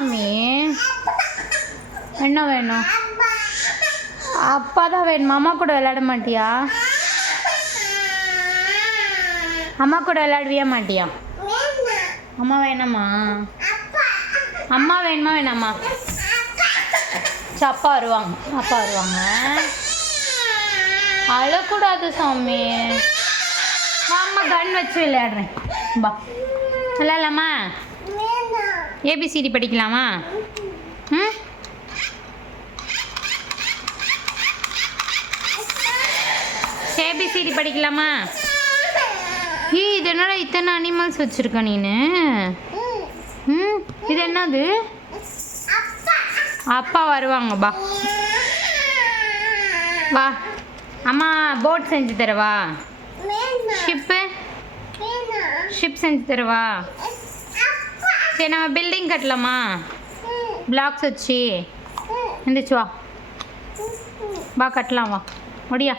சாமி என்ன வேணும்? அப்பா தான் வேணுமா? அம்மா கூட விளையாட மாட்டியா? அம்மா கூட விளையாடுவியா மாட்டியா? அம்மா வேணாமா? அம்மா வேணுமா வேணாமா? அப்பா வருவாங்க, அப்பா வருவாங்க. அழக்கூடாது சாமி. அம்மா கன் வச்சு விளையாடுறேன். பா விளையாடலாமா? ஏபிசிடி படிக்கலாமா? ம் ஏபிசிடி படிக்கலாமா? இது என்னடா இத்தனை அனிமல்ஸ் வச்சுருக்க நீனு? இது என்னது? அப்பா வருவாங்க பா. வா அம்மா போட் செஞ்சு தரவா? ஷிப் செஞ்சு தரவா? சரி நம்ம பில்டிங் கட்டலாமா? பிளாக்ஸ் வச்சு எந்திரிச்சு வா. வா கட்டலாம், வா முடியா.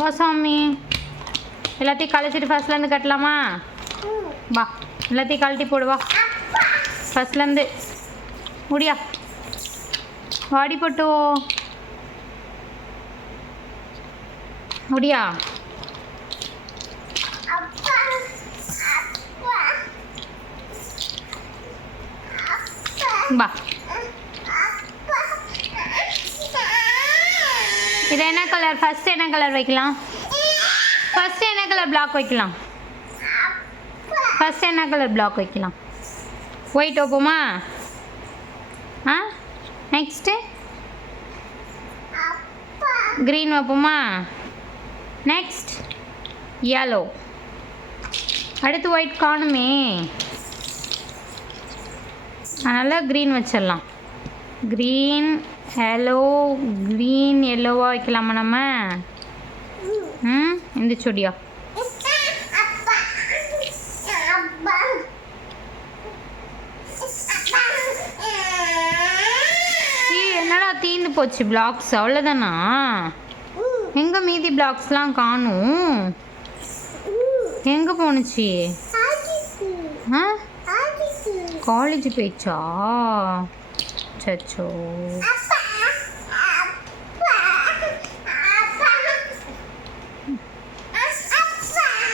வா சாமி. எல்லாத்தையும் கழிச்சிட்டு ஃபர்ஸ்ட்லேருந்து கட்டலாமா? வா எல்லாத்தையும் கழட்டி போடுவா ஃபர்ஸ்ட்லேருந்து. முடியா வாடி போட்டு முடியா. வா இது என்ன கலர்? ஃபர்ஸ்ட் என்ன கலர் வைக்கலாம்? ஃபர்ஸ்ட் என்ன கலர் பிளாக் வைக்கலாம்? ஃபர்ஸ்ட் என்ன கலர் பிளாக் வைக்கலாம்? ஒயிட் வைப்போமா? ஆ நெக்ஸ்ட்டு க்ரீன் வைப்போமா? Next yellow. அடுத்து ஒயிட் காணுமே, அதனால் க்ரீன் வச்சிடலாம். க்ரீன் yellow, க்ரீன் எல்லோவாக வைக்கலாமா நம்ம? இந்த சொடியா என்னடா தீந்து போச்சு பிளாக்ஸ்? அவ்வளோதானா? எங்கே மீதி பிளாக்ஸ்லாம் காணும்? எங்கே போணுச்சு? ஆ காலேஜ் போயிடுச்சா? சச்சோ.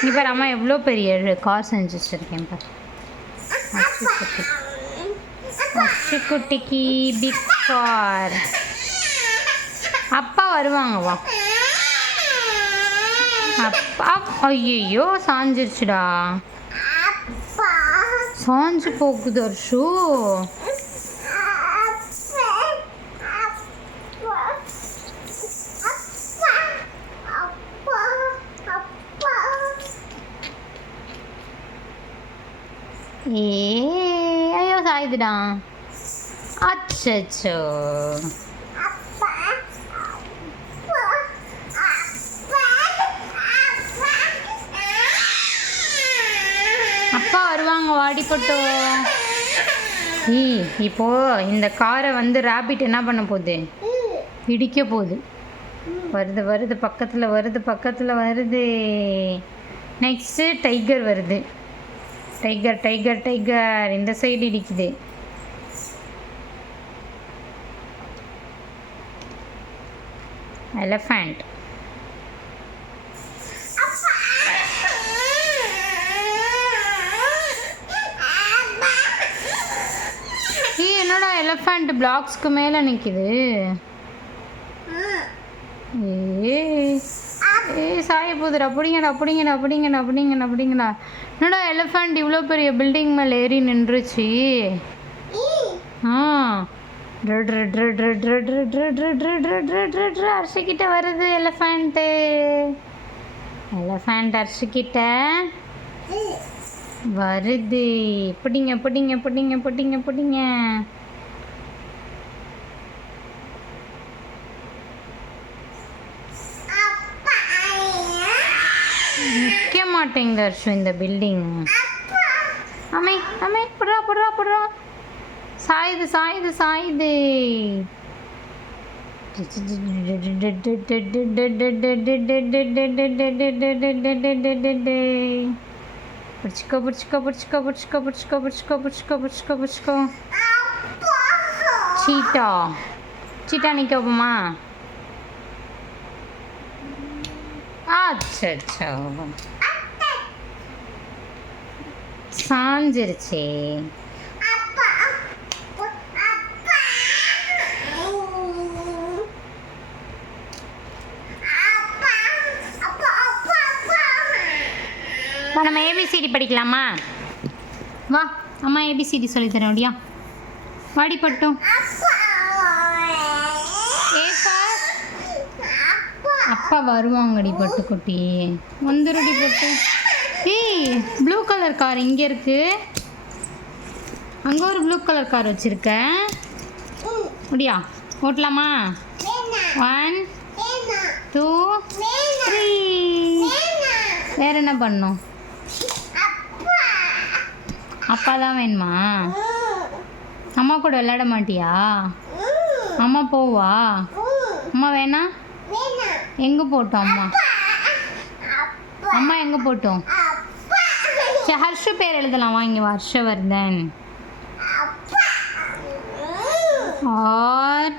நீ பாரு அம்மா எவ்வளோ பெரிய கார் செஞ்சு வச்சுருக்கேன் பாரு. அச்சுக்குட்டிக்கு பிக் கார். அப்பா வருவாங்க வா. அப்பா ஐயோ சாஞ்சிருச்சுடா. சாஞ்சு போகுது அர்ஷு. ஐயோ சாயுதுடா. அச்சோ அப்பா வருவாங்க வாடி போட்டோ. இப்போ இந்த காரை வந்து ராபிட் என்ன பண்ண போகுது? இடிக்க போகுது. வருது வருது பக்கத்தில் வருது பக்கத்தில் வருது. நெக்ஸ்ட்டு டைகர் வருது. டைகர் டைகர் டைகர் இந்த சைடு இடிக்குது. எலஃபண்ட். என்னடா எலஃபண்ட் பிளாக்ஸ்க்கு மேலே நிற்கிது? சாய போகுதுடா. அப்படிங்கடா அப்படிங்கடா அப்படிங்கடா அப்படிங்கடா அப்படிங்கடா. என்னடா எலஃபண்ட் இவ்வளோ பெரிய பில்டிங் மேலே ஏறி நின்றுச்சு? அரிசிக்கிட்ட வருது எலஃபண்ட்டு. எலஃபண்ட் அரிசிக்கிட்ட வருது. பிடிங்க பிடிங்க பிடிங்க பிடிங்க பிடிங்க. நிற்க மாட்டேங்குது அர்ஷு இந்த பில்டிங். அம்மே அம்மே புடுறா புடுறா புடுறா. சாயுது சாயுது சாயுது. பிடிச்சிக்கோ பிடிச்சிக்கோ பிடிச்சிக்கோ பிடிச்சிக்கோ பிடிச்சிக்கோ பிடிச்சிக்கோ பிடிச்சிக்கோ பிடிச்சிக்கோ பிடிச்சிக்கோ. சீட்டா சீட்டா நிற்க வைப்போமா? அச்சோ சாஞ்சிருச்சே. நம்ம ஏபிசிடி படிக்கலாமா? வா அம்மா ஏபிசிடி சொல்லித்தரேன். அப்படியா வாடி பட்டும். அப்பா வருவாங்கடி பட்டுக்குட்டி, வந்துருடி பட்டு. ஏய் ப்ளூ கலர் கார் இங்கே இருக்கு, அங்கே ஒரு ப்ளூ கலர் கார் வச்சுருக்க. அப்படியா ஓட்டலாமா? 1 2 3. வேற என்ன பண்ணும்? அப்பா தான் வேணுமா? அம்மா கூட விளையாட மாட்டியா? அம்மா போவா? அம்மா வேணா? எங்கே போட்டோம் அம்மா? அம்மா எங்கே போட்டோம்? சரி ஹர்ஷ பேர் எழுதலாம் வாங்கி. Harshvardhan. R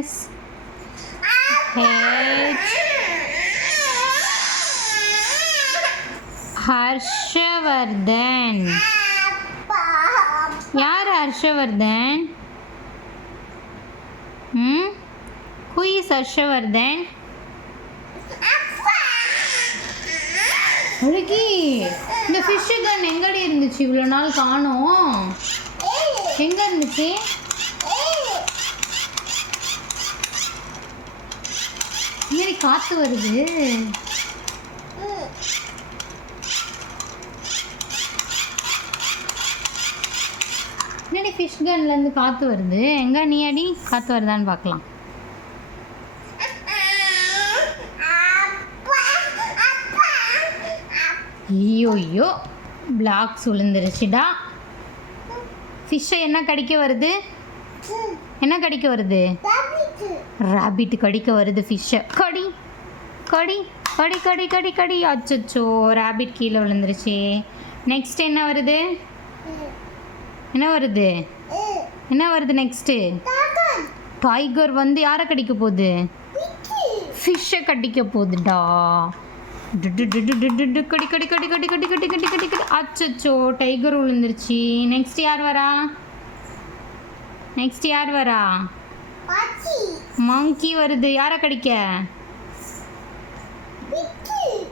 S H Harshvardhan. யார் ஹர்ஷவர்தன்? Who is Harshvardhan? அழகி இந்த ஃபிஷ் கன் எங்கடி இருந்துச்சு? இவ்வளோ நாள் காணோம். எங்கே இருந்துச்சு? ஏறி காற்று வருது. என்னடி ஃபிஷ் கன்லேருந்து காற்று வருது? எங்கே நீ அடி காற்று வருதான்னு பார்க்கலாம். ஐயோ பிளாக்ஸ் விழுந்துருச்சுடா. ஃபிஷ்ஷை என்ன கடிக்க வருது? என்ன கடிக்க வருது? ராபிட் கடிக்க வருது ஃபிஷ்ஷை. கடி கடி கடி கடி கடி கடி. அச்சோ ராபிட் கீழே விழுந்துருச்சு. நெக்ஸ்ட் என்ன வருது? என்ன வருது? என்ன வருது நெக்ஸ்ட்டு? டைகர் வந்து யாரை கடிக்க போகுது? ஃபிஷ்ஷை கடிக்க போகுதுடா. கடி கடி கடி கடி கடி கடி கடி கடி கடி. அச்சோ டைகர் விழுந்துருச்சு. நெக்ஸ்ட் யார் வரா? நெக்ஸ்ட் யார் வரா? மங்கி வருது. யாரை கடிக்க?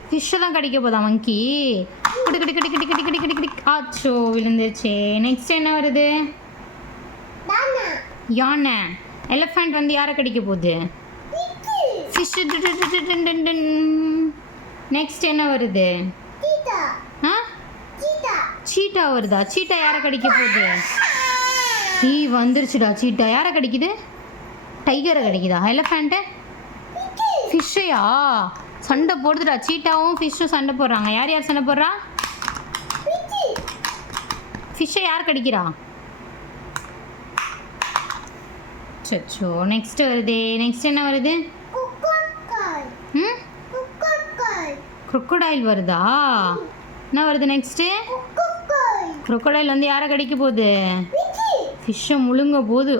ஃபிஷ்ஷை தான் கடிக்க போதா மங்கி? கடி கடி கடி கடி கடி கடி கடி கடி. அச்சோ விழுந்துருச்சு. நெக்ஸ்ட் என்ன வருது? யானை. எலிஃபண்ட் வந்து யாரை கடிக்க போகுது? ஃபிஷ். நெக்ஸ்ட் என்ன வருது? சீட்டா வருதா? சீட்டா யாரை கடிக்க போகுது? வந்துருச்சுடா சீட்டா. யாரை கடிக்குது? டைகரை கடிக்குதா? எலிஃபண்ட்டு? ஃபிஷ்ஷையா? சண்டை போடுதுடா. சீட்டாவும் ஃபிஷ்ஷும் சண்டை போடுறாங்க. யார் யார் சண்டை போடுறா? ஃபிஷ்ஷை யார் கடிக்கிறா? சச்சோ நெக்ஸ்ட் வருது. நெக்ஸ்ட் என்ன வருது? crocodile வருதா? என்ன வருது நெக்ஸ்ட்டு? crocodile வந்து யாரை கடிக்க போகுது? ஃபிஷ்ஷை முழுங்க போகுது.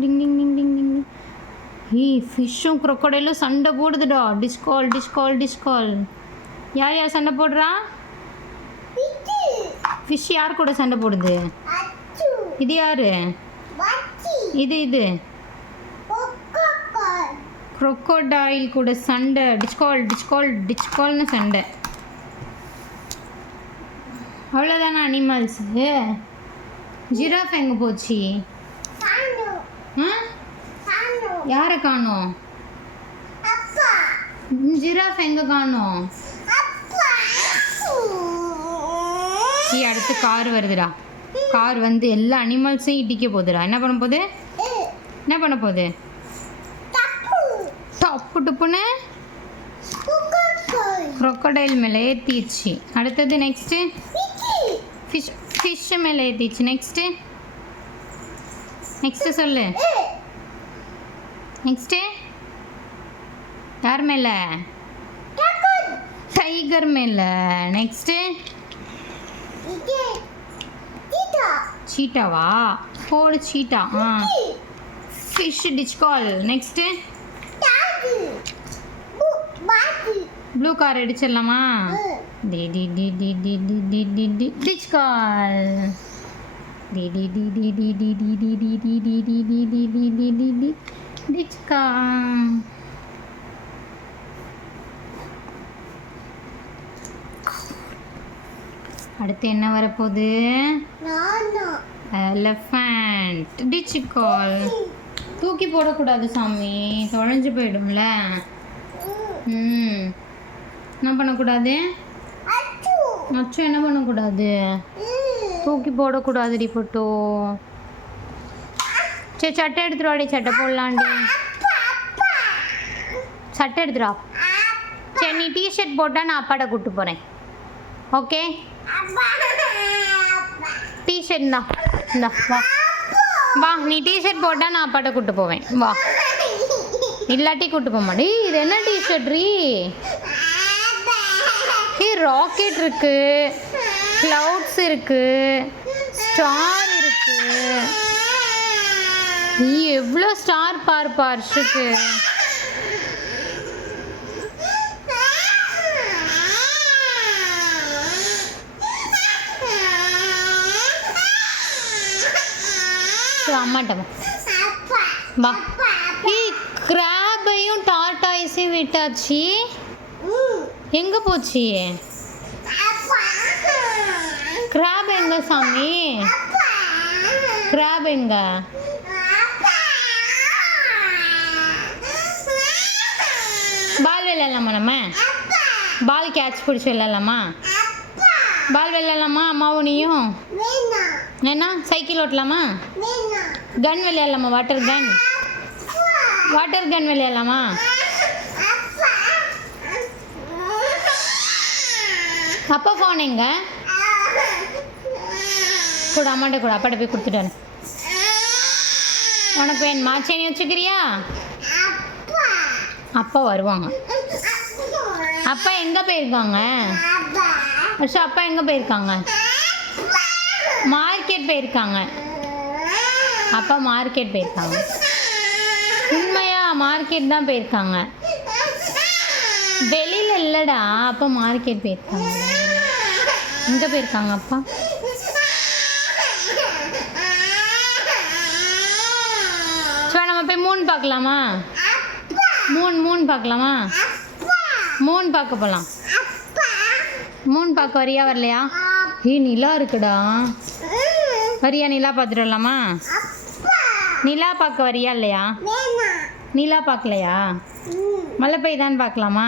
டிங் டிங் டிங் டிங் டிங். ஃபிஷ்ஷும் crocodileம் சண்டை போடுதுடா. டிஸ்கால் டிஸ்கால் டிஸ்கால். யார் யார் சண்டை போடுறா? ஃபிஷ் யார் கூட சண்டை போடுது? இது யாரு? இது crocodile கூட சண்டை. டிஸ்கால் டிஸ்கால் டிஸ்கால்னு சண்டை. அவ்வளோதானே அனிமல்ஸு? ஜிராஃப் எங்கே போச்சு? யாரை காணோம்? ஜிராஃப் எங்கே காணோம்? அடுத்து கார் வருதுடா. கார் வந்து எல்லா அனிமல்ஸையும் இடிக்க போகுதுடா. என்ன பண்ண போகுது? என்ன பண்ண போகுது? டப்பு டப்புன்னு crocodile மேலே ஏற்றிடுச்சு. அடுத்தது நெக்ஸ்ட்டு ஃபிஷ் மேலே ஏற்றிடுச்சு. நெக்ஸ்ட்டு சொல்லு. நெக்ஸ்ட்டு யார் மேலே? டைகர் மேலே. நெக்ஸ்ட்டு சீட்டாவா போடு சீட்டா ஃபிஷ் டிச் கால் நெக்ஸ்ட்டு ப்ளூ கார் அடிச்சிடலாமா டி டி டி டி டி டி டி டி டி டிச் கால் டி டி டி டி டி டி டி டி டி டி டி டி டி டி டி டி டி டி டிச் கால் அடுத்து என்ன வரப்போகுது எலஃபண்ட் டிச் கால் தூக்கி போடக்கூடாது சாமி தொலைஞ்சு போயிடும்ல என்ன பண்ணக்கூடாது அச்சோ என்ன பண்ணக்கூடாது தூக்கி போடக்கூடாதுடி போட்டோ சரி சட்டை எடுத்துருவாடி சட்டை போடலாண்டி சட்டை எடுத்துருவா சரி நீ டிஷர்ட் போட்டால் நான் அப்பாட்ட கூப்பிட்டு போகிறேன் ஓகே டிஷர்ட் தான் இந்தா வா வா நீ டிஷர்ட் போட்டால் நான் அப்பாட்ட கூப்பிட்டு போவேன் வா இல்லாட்டி கூப்பிட்டு போக மாட்டே இது என்ன டிஷர்ட் ரீ ராக்கெட் இருக்கு கிளவுட்ஸ் இருக்கு ஸ்டார் இருக்கு நீ எவ்வளோ ஸ்டார் பார் பார்ஷுக்கு அம்மாட்ட வா கிராபையும் டார்டாய்ஸையும் விட்டாச்சு எங்க போச்சு கிராப் எங்க சாமி கிராப் எங்க பால் விளையாடலாமா நம்ம பால் கேட்ச் பிடிச்சி விளையாடலாமா பால் விளையாடலாமா அம்மாவும் நீயும் என்ன சைக்கிள் ஓட்டலாமா கன் விளையாடலாமா வாட்டர் கன் விளையாடலாமா அப்பா ஃபோன் எங்க கூட அம்மாட்ட கூட அப்பாட்ட போய் கொடுத்துட்டு உனக்கு வேணுமா சரி வச்சுக்கிறியா அப்பா வருவாங்க அப்பா எங்கே போயிருக்காங்க வருஷம் அப்பா எங்கே போயிருக்காங்க மார்க்கெட் போயிருக்காங்க அப்பா மார்க்கெட் போயிருக்காங்க உண்மையா மார்க்கெட் தான் போயிருக்காங்க வெளியில் இல்லைடா அப்பா மார்க்கெட் போயிருக்காங்க எங்கே போயிருக்காங்க அப்பா சரி நம்ம போய் மூன் பார்க்கலாமா மூன் பார்க்கலாமா மூன் பார்க்க போகலாம் மூன் பார்க்க வரியா வரலையா நிலா இருக்குடா வரியா நிலா பார்த்துட்டு வரலாமா நிலா பார்க்க வரியா இல்லையா நிலா பார்க்கலையா மழை பெய்தான்னு பார்க்கலாமா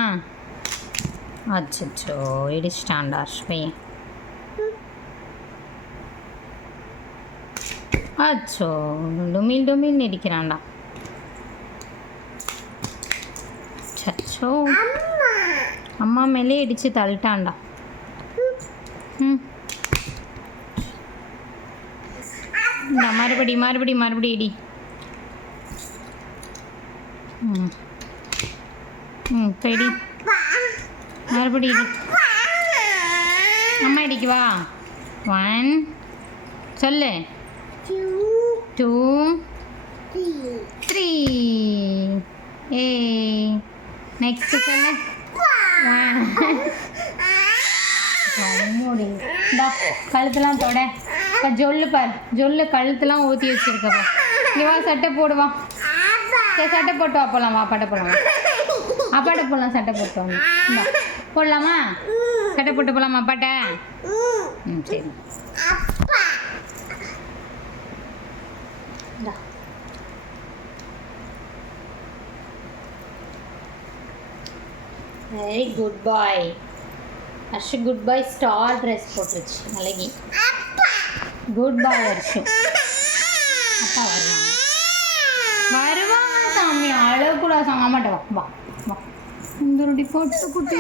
அச்சோ இடிச்சிட்டான்டா பையன் அச்சோ டுமில் இடிக்கிறான்டா சச்சோ அம்மா மேலே இடித்து தள்ளிட்டான்டா மறுபடி இடி பெடி மறுபடி இடி அம்மா இடிக்குவா 1 சொல்லு 2 3 ஏ நெக்ஸ்ட் சொல்லு கழுத்தெல்லாம் தொட ஜொல்லு பார் ஜொல்லு கழுத்தெல்லாம் ஊற்றி வச்சிருக்கப்பா நீ வா சட்டை போடுவா சரி சட்டை போட்டு வா போகலாம் வா அப்பாட்ட போகலாம் அப்பாட்ட போகலாம் சட்டை போட்டு வாங்க போடலாமா சட்டை போட்டு போகலாமா அப்பாட்ட சரி வெரி குட் பாய் அர்ஷு குட் பாய் ஸ்டார் ட்ரெஸ் போட்டுருச்சு அழகி குட் பாய் அர்ஷு அப்பா வருவாங்க சாமி அழக்கூடாது சாமி அம்மாட்ட வா வா வா இந்த ரொட்டி போட்டு குட்டி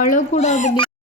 அழக்கூடாதுடி